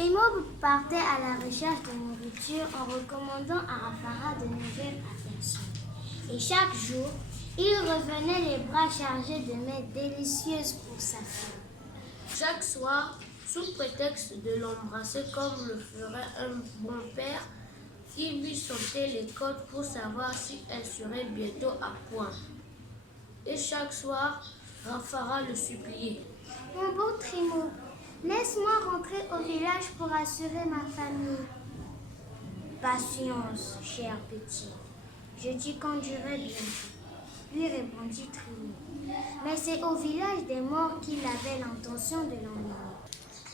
Primo partait à la recherche de nourriture en recommandant à Raffarin de ne faire attention. Et chaque jour, il revenait les bras chargés de mets délicieuses pour sa fille. Chaque soir, sous prétexte de l'embrasser comme le ferait un bon père, il lui sautait les côtes pour savoir si elle serait bientôt à point. Et chaque soir, Raffarin le suppliait. « Mon beau Primo, laisse-moi rentrer au village pour assurer ma famille. »« Patience, cher petit, je t'y conduirai bientôt, » lui répondit Primo. Mais c'est au village des morts qu'il avait l'intention de l'emmener.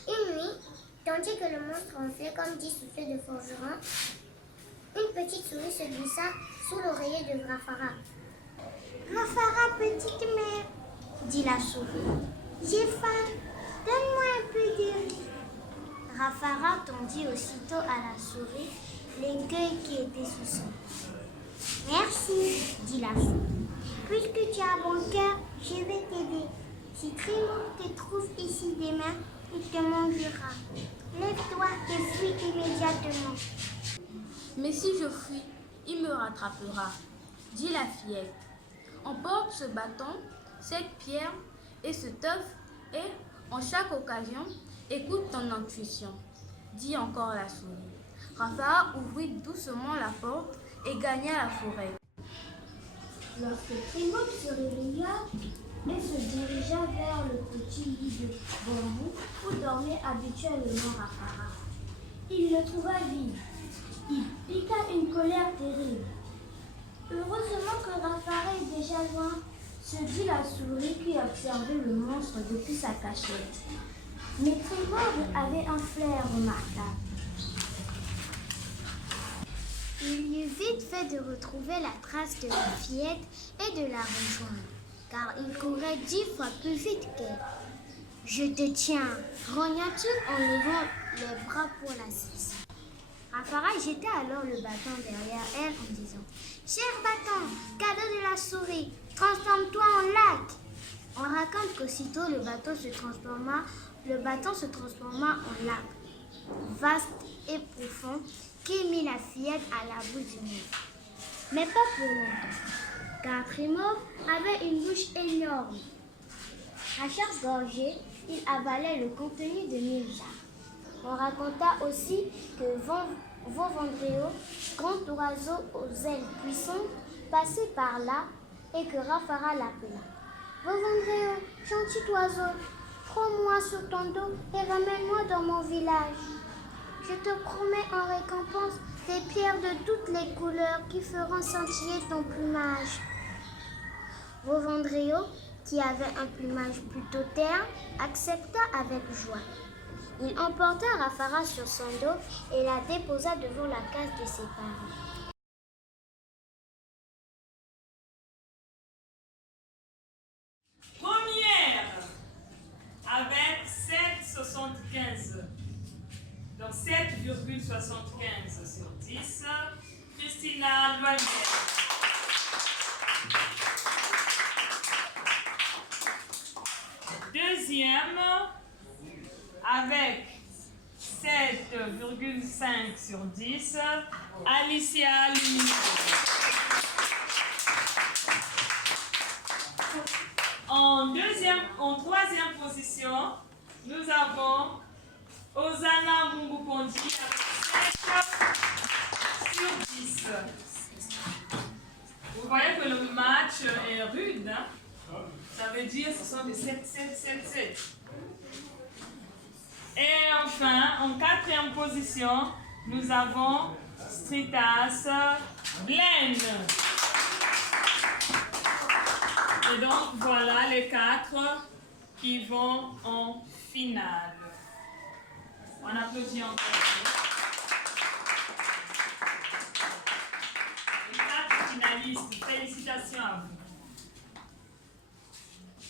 Une nuit, tandis que le monstre ronflait comme 10 soufflets de forgeron, une petite souris se glissa sous l'oreiller de Raffarin. « Raffarin, petite mère, » dit la souris, « j'ai faim, donne-moi un peu de riz. » Raffarin tendit aussitôt à la souris l'écueil qui était sous son nez. « Merci, » dit la souris. « Puisque tu as bon cœur, je vais t'aider. Si Primo te trouve ici demain, il te mangera. Lève-toi et fuis immédiatement. » « Mais si je fuis, il me rattrapera, » dit la fillette. « Emporte ce bâton, cette pierre et ce œuf et, en chaque occasion, écoute ton intuition, » dit encore la souris. Raffarin ouvrit doucement la porte et gagna la forêt. Lorsque Primo se réveilla et se dirigea vers le petit lit de bambou où dormait habituellement Raffarin, il le trouva vide. Il piqua une colère terrible. Heureusement que Raffarin est déjà loin, se dit la souris qui observait le monstre depuis sa cachette. Mais Primo avait un flair remarquable. Il eut vite fait de retrouver la trace de la fillette et de la rejoindre, car il courait 10 fois plus vite qu'elle. « Je te tiens !» grogna-t-il en levant les bras pour la saisir. Raffarin jeta alors le bâton derrière elle en disant « Cher bâton, cadeau de la souris, transforme-toi en lac !» On raconte qu'aussitôt le bâton se transforma en lac, vaste et profond, qui mit la fillette à l'abri du monde. Mais pas pour longtemps, car Primo avait une bouche énorme. À chaque gorgée, il avalait le contenu de 1000 jarres. On raconta aussi que Vovandreo, grand oiseau aux ailes puissantes, passait par là et que Raffarin l'appela. « Vovandreo, gentil oiseau, prends-moi sur ton dos et ramène-moi dans mon village. Je te promets en récompense des pierres de toutes les couleurs qui feront scintiller ton plumage. » Vovandreo, qui avait un plumage plutôt terne, accepta avec joie. Il emporta Raffarin sur son dos et la déposa devant la case de ses parents. Première, avec 7,75. Donc 7,75 sur 10. Christina Loiset. Deuxième, avec 7,5 sur 10, Alicia Lumino. En troisième position, nous avons Osana Mungupondi avec 7 sur 10. Vous voyez que le match est rude, hein? Ça veut dire que ce sont des 7, 7, 7, 7. Et enfin, en quatrième position, nous avons Stritas Blaine. Et donc, voilà les 4 qui vont en finale. On applaudit encore. Les 4 finalistes, félicitations à vous.